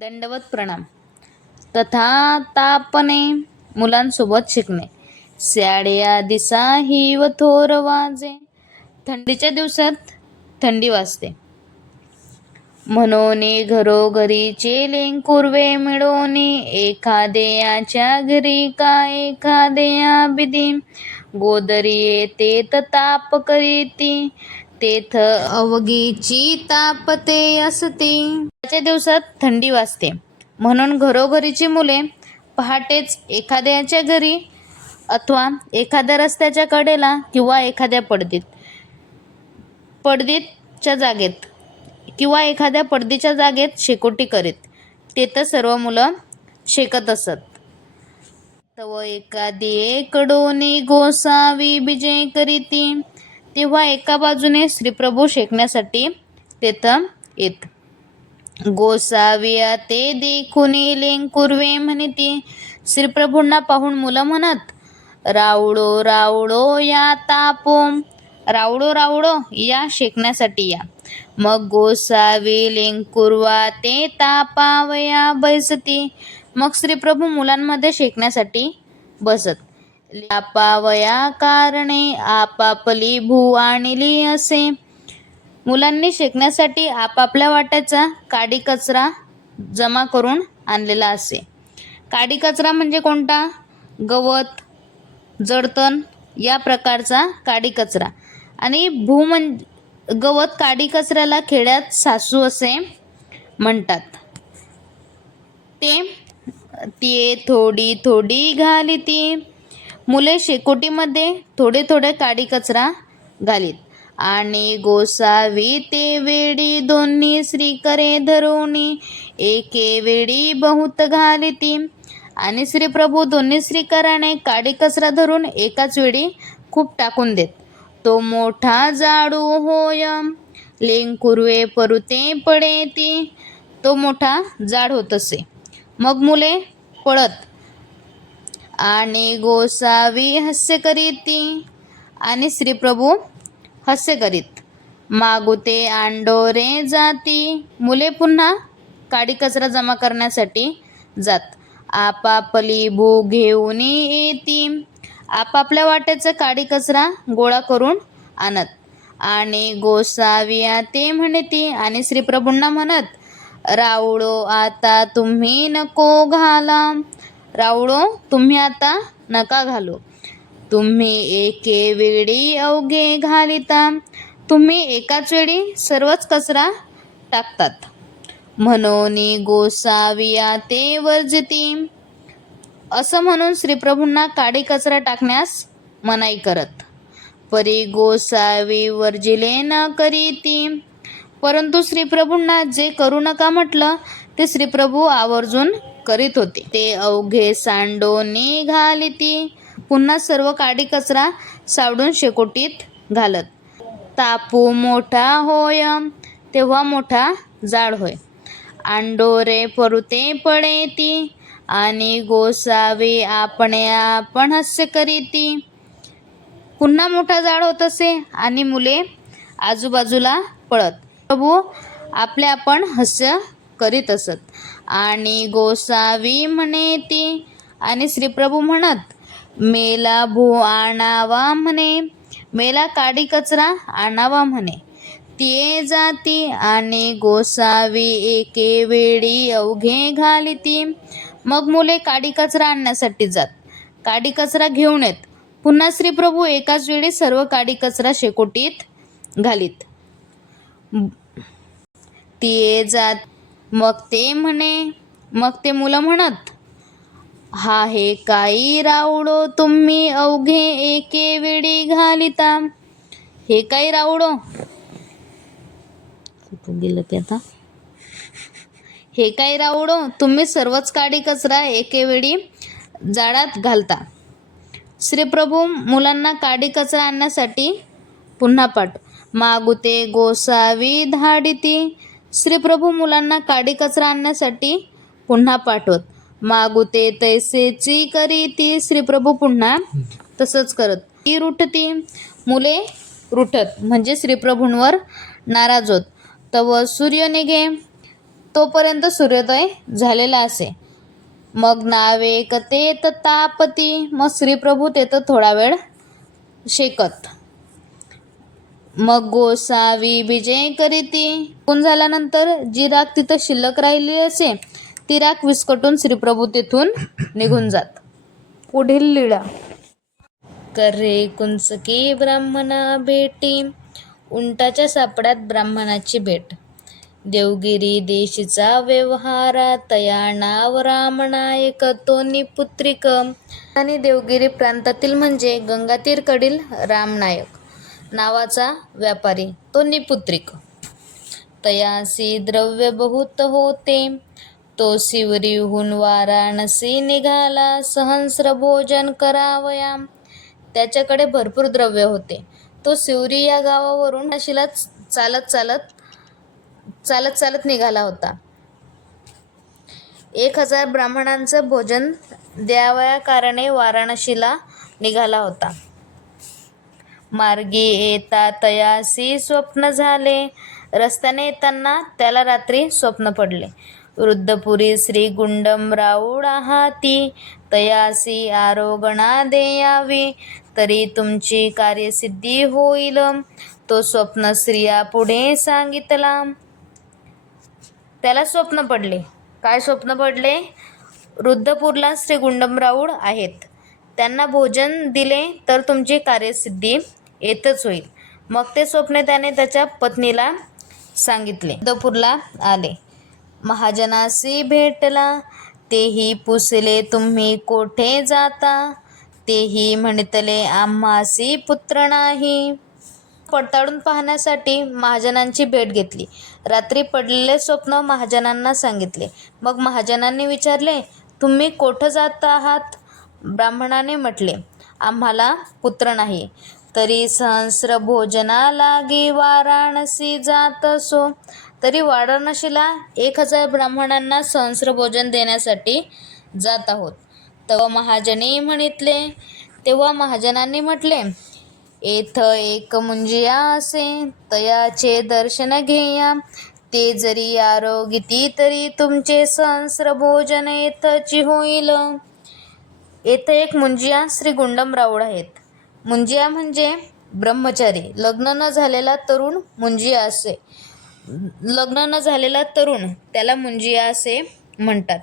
दंडवत प्रणाम. तथा तापने मुलांसोबत शिकणे. शाळेया दिसा ही व थोर वाजे. थंडीच्या दिवसात थंडी वाजते म्हणून घरोघरीचे लेंकुर्वे मिळून एखाद्याच्या घरी का एखाद्या बिदी. गोदरी येते ताप करीती तेथ अवघीची तापते असती. त्याच्या दिवसात थंडी वाजते म्हणून घरोघरीची मुले पहाटेच एखाद्याच्या घरी अथवा एखाद्या रस्त्याच्या कडेला किंवा एखाद्या पडदीच्या जागेत किंवा एखाद्या पडदीच्या जागेत शेकोटी करीत. तेथं सर्व मुलं शेकत असत. तव एखादी कडोनी गोसावी बिजे करीती. तेव्हा एका बाजूने श्रीप्रभू शेकण्यासाठी तेथं येत. गोसाविया ते देखून लेंकुर्वे म्हणती. श्रीप्रभूंना पाहून मुलं म्हणत, रावळो रावळो या तापो. रावळो रावळो या शेकण्यासाठी या. मग गोसावी लेंकुर्वा ते तापावया बैसती. मग श्रीप्रभू मुलांमध्ये शेकण्यासाठी बसत. तापावया कारणे आपापली भू आणली असे. मुलांनी शेकण्यासाठी आपापल्या वाट्याचा काडी कचरा जमा करून आणलेला असे. काडी कचरा म्हणजे कोणता? गवत, जडतण या प्रकारचा काडी कचरा. आणि भू म्हणजे गवत. काडी कचऱ्याला खेड्यात सासू असे म्हणतात. ते थोडी थोडी घालिती. मुले शेकोटीमध्ये थोडे थोडे काडी कचरा घालीत. आणि गोसावी ते वेळी दोन्ही श्रीकरे धरुणी एके वेळी बहुत घालिती. आणि श्रीप्रभू दोन्ही श्रीकराने काडी कचरा धरून एकाच वेळी खूप टाकून देत. तो मोठा जाडू होय लेंकुर्वे परुते पडेती. तो मोठा जाड होत असे. मग मुले पळत. आणि गोसावी हास्य करीती. आणि श्रीप्रभू हास्य करीत. मागुते आंडोरे जाती. मुले पुन्हा काडी कचरा जमा करण्यासाठी जात. आपापली भू घेऊन येती. आपापल्या वाट्याचा काडी कचरा गोळा करून आणत. आणि गोसाविया ते म्हणती. आणि श्रीप्रभूंना म्हणत, रावळो आता तुम्ही नको घाला. रावळो तुम्ही आता नका घालू. तुम्ही एके वेळी अवघे घालिता. तुम्ही एकाच वेळी सर्वच कचरा टाकतात. म्हणून गोसाविया ते वर्जती. असं म्हणून श्रीप्रभूंना काडी कचरा टाकण्यास मनाई करत. परी गोसावी वर्जिले न करीती. परंतु श्रीप्रभूंना जे करू नका म्हटलं ते श्रीप्रभू आवर्जून करीत होते. ते अवघे सांडोनी घालिती. पुन्हा सर्व काडी कचरा सावडून शेकोटीत घालत. तापू मोठा होय तेव्हा मोठा जाड होय. आंडोरे परुते पडेती. आणि गोसावी आपण हास्य करीती. पुन्हा मोठा जाड होत असे आणि मुले आजूबाजूला पळत. प्रभू आपले आपण हास्य करीत असत. आणि गोसावी म्हणेती. आणि श्रीप्रभू म्हणत, मेला भू आणावा म्हणे. मेला काडी कचरा आणावा म्हणे. ते जाती. आणि गोसावी एके वेळी अवघे घालिती. मग मुले काडी कचरा आणण्यासाठी जात. काडी कचरा घेऊन येत. पुन्हा श्रीप्रभू एकाच वेळी सर्व काडी कचरा शेकोटीत घालीत. ते जात. मग ते मुलं म्हणत, हा हे काही रावळो तुम्ही अवघे एके वेळी घालिता. हे काही रावळो गेलं ते आता. हे काही रावळो तुम्ही सर्वच काडी कचरा एके वेळी जाळात घालता. श्रीप्रभू मुलांना काडी कचरा आणण्यासाठी पुन्हा मागुते गोसावी धाडिती. श्रीप्रभू मुलांना काडी कचरा आणण्यासाठी पुन्हा पाठवत. मागुते तैसेची करीती. श्रीप्रभू पुन्हा तसंच करत. ती रुठती. मुले रुठत म्हणजे श्रीप्रभूंवर नाराज होत. तव सूर्य निघे. तोपर्यंत सूर्योदय झालेला असे. मग नावे कतेत तापती, मग श्रीप्रभू तेथं थोडा वेळ शेकत. मग गोसावी विजय करीती, पूर्ण झाल्यानंतर जी राख तिथं शिल्लक राहिली असे ती राख विस्कटून श्रीप्रभू तेथून निघून जात. पुढील लीळा. करे कुंचकी ब्राह्मणा भेटी, उंटाच्या सापड्यात ब्राह्मणाची भेट. देवगिरी देशीचा व्यवहारा, तया नाव रामनायक तो निपुत्रिक. आणि देवगिरी प्रांतातील म्हणजे गंगातीरकडील रामनायक नावाचा व्यापारी तो निपुत्रिक. तयासी द्रव्य बहुत होते, तो शिवरीहून वाराणसी निघाला, सहस्र भोजन करावया. त्याच्याकडे भरपूर द्रव्य होते. तो शिवरी या गावावरून वाराणसीला चालत चालत निघाला होता. 1000 ब्राह्मणांचं भोजन द्यावया कारणे वाराणसीला निघाला होता. मार्गी येता तयासी स्वप्न झाले, रस्त्याने येताना त्याला रात्री स्वप्न पडले. वृद्धपुरी श्री गुंडमराऊळ आहाती, तयासी आरोगणा देयावी, तरी तुमची कार्यसिद्धी होईल. तो स्वप्न स्त्रिया पुढे सांगितला. त्याला स्वप्न पडले. काय स्वप्न पडले? वृद्धपूरला श्री गुंडमराऊळ आहेत, त्यांना भोजन दिले तर तुमची कार्यसिद्धी येतच होईल. मग ते स्वप्न त्याने त्याच्या पत्नीला सांगितले. वृद्धपूरला आले. महाजनासी भेटला, तेही पुसले तुम्ही कोठे जाता, तेही म्हणतले आम्हासी पुत्र नाही. पडताळून पाहण्यासाठी महाजनांची भेट घेतली. रात्री पडलेले स्वप्न महाजनांना सांगितले. मग महाजनांनी विचारले, तुम्ही कोठं जात आहात? ब्राह्मणाने म्हटले, आम्हाला पुत्र नाही, तरी सहस्र भोजना लागी वाराणसी जात असो. तरी वाराणसीला 1000 ब्राह्मणांना सहस्र भोजन देण्यासाठी जात आहोत. तेव्हा महाजनांनी म्हटले, येथ एक मुंजिया असे, तयाचे दर्शन घेया, ते जरी आरोगिती तरी तुमचे सहस्र भोजन येथची होईल. येथे एक मुंजिया श्री गुंडमराऊळ आहेत. मुंजिया म्हणजे ब्रह्मचारी, लग्न न झालेला तरुण मुंजिया असे. लग्न न झालेला तरुण त्याला मुंजिया असे म्हणतात.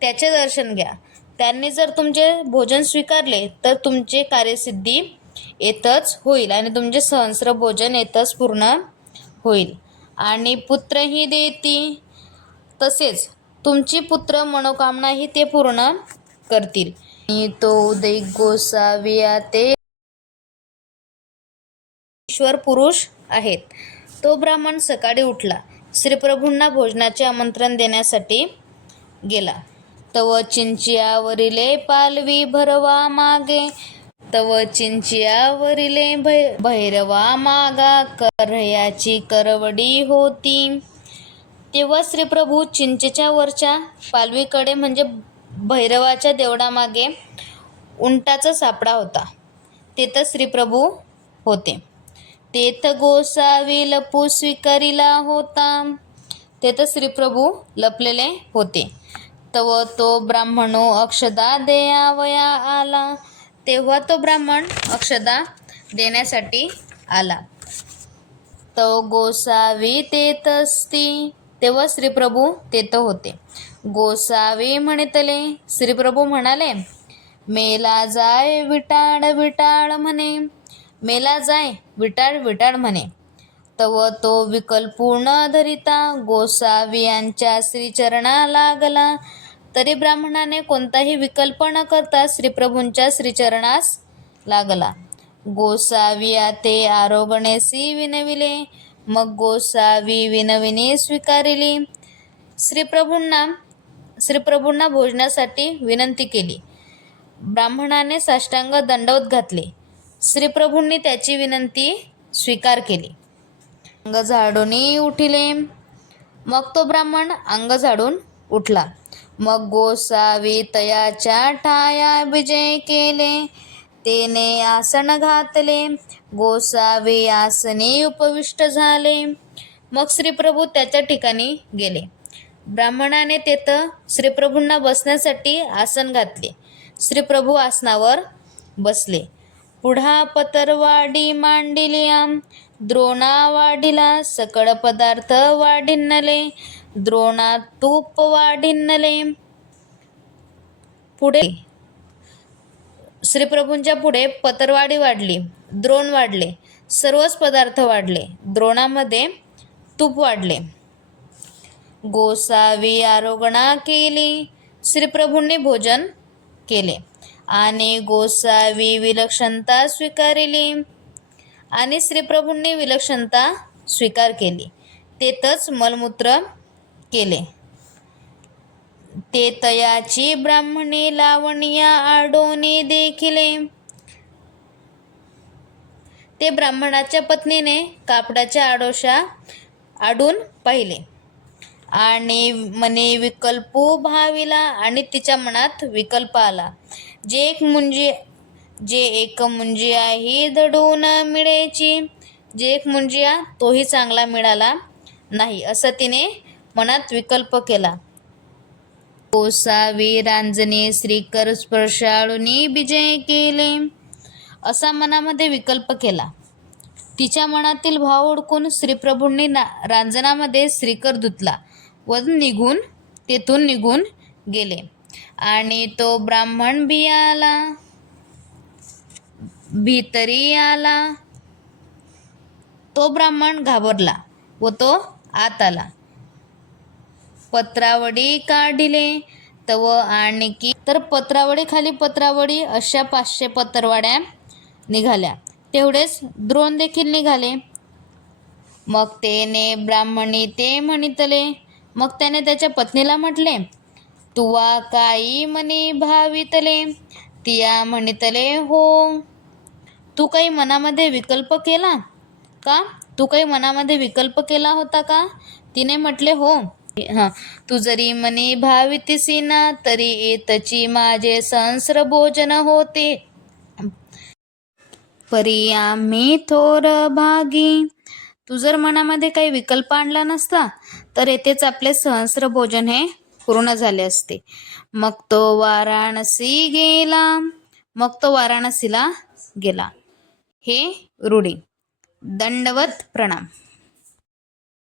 त्याचे दर्शन घ्या. त्यांनी जर तुमचे भोजन स्वीकारले तर तुमचे कार्यसिद्धी येतच होईल आणि तुमचे सहस्र भोजन येतच पूर्ण होईल. आणि पुत्रही देती, तसेच तुमची पुत्र मनोकामनाही ते पूर्ण करतील. तो उदय गोसावी ते ईश्वर पुरुष आहेत. तो ब्राह्मण सकाळी उठला, श्रीप्रभूंना भोजनाचे आमंत्रण देण्यासाठी गेला. तव चिंचियावरिले पालवी भरवा मागे, तव चिंचियावरिले भैरवा मागा, करह्याची करवडी होती. तेव्हा श्रीप्रभू चिंचेच्या वरच्या पालवीकडे म्हणजे भैरवाच्या देवळामागे उंटाचा सापडा होता. तेथ श्रीप्रभू होते. तेथ गोसावी लपू स्वीकारिला होता. तेथ श्रीप्रभू लपलेले होते. तव तो ब्राह्मणो अक्षदा देयावया आला. तेव्हा तो ब्राह्मण अक्षदा देण्यासाठी आला. तो गोसावी तेथस्ती. तेव्हा श्रीप्रभू तेथ होते. गोसावी म्हणतले. श्रीप्रभू म्हणाले, मेला जाय विटाळ विटाळ म्हणे. मेला जाय विटाळ विटाळ म्हणे. तव तो विकल्पू न धरिता गोसावी यांच्या श्रीचरणा लागला. तरी ब्राह्मणाने कोणताही विकल्प न करता श्रीप्रभूंच्या श्रीचरणास लागला. गोसावी ते आरोगणेसी विनविले. मग गोसावी विनविनी स्वीकारिली. श्रीप्रभूंना भोजनासाठी विनंती केली. ब्राह्मणाने साष्टांग दंडवत घातले. श्रीप्रभूंनी त्याची विनंती स्वीकार केली. अंग झाडून उठिले. मग तो ब्राह्मण अंग झाडून उठला. मग गोसावी तयाच्या ठाया विजय केले. तेने आसन घातले. गोसावी आसनी उपविष्ट झाले. मग श्रीप्रभू त्याच्या ठिकाणी गेले. ब्राह्मणाने तेथं श्रीप्रभूंना बसण्यासाठी आसन घातले. श्रीप्रभू आसनावर बसले. पुढा पतरवाडी मांडिलिया, द्रोणा वाढिला सकळ पदार्थ वाढिन्नले, द्रोणा तूप वाढिन्नले. पुढे श्रीप्रभूंच्या पुढे पतरवाडी वाढली, द्रोण वाढले, सर्वच पदार्थ वाढले. द्रोणामध्ये तूप वाढले. गोसावी आरोगणा केली, श्रीप्रभूंनी भोजन केले आणि गोसावी विलक्षणता स्वीकारिली आणि श्रीप्रभूंनी विलक्षणता स्वीकार केली. तेथच मलमूत्र केले. ते तयाची ब्राह्मणी लावण्या आडोनी देखिले. ते ब्राह्मणाच्या पत्नीने कापडाच्या आडोशा आडून पाहिले आणि मने विकल्पू भाविला आणि तिच्या मनात विकल्प आला. जे एक मुंजिया ही दडून मिळेची, जे एक मुंजिया तोही चांगला मिळाला नाही असं तिने मनात विकल्प केला. गोसावी रांजणे श्रीकर स्पर्शाळूनी विजय केले असा मनामध्ये विकल्प केला. तिच्या मनातील भाव ओळखून श्रीप्रभूंनी रांजणामध्ये श्रीकर धुतला व तेथून निघून गेले. आणि तो ब्राह्मण भीतरी आला. तो ब्राह्मण घाबरला व तो आत आला. पत्रावडी काढिले तव आणखी तर पत्रावडी खाली पत्रावडी अशा 500 पत्रवाड्या निघाल्या. तेवढेच द्रोण देखील निघाले. मग तेने ब्राह्मणी ते म्हणितले. मग त्याने त्याच्या पत्नीला म्हटले, तुवा काही मनी भावितले. तिया म्हणितले, हो. तू काही मनामध्ये विकल्प केला का? तू काही मनामध्ये विकल्प केला होता का? तिने म्हटले, हो. तू जरी मनी भावितीसी ना तरी एतची माझे सहस्र भोजन होते. परी आम्ही थोर भागी. तू जर मनामध्ये काही विकल्प आणला नसता तर येथेच आपले सहस्र भोजन हे पूर्ण झाले असते. मग तो वाराणसीला गेला. हे रूढी. दंडवत प्रणाम.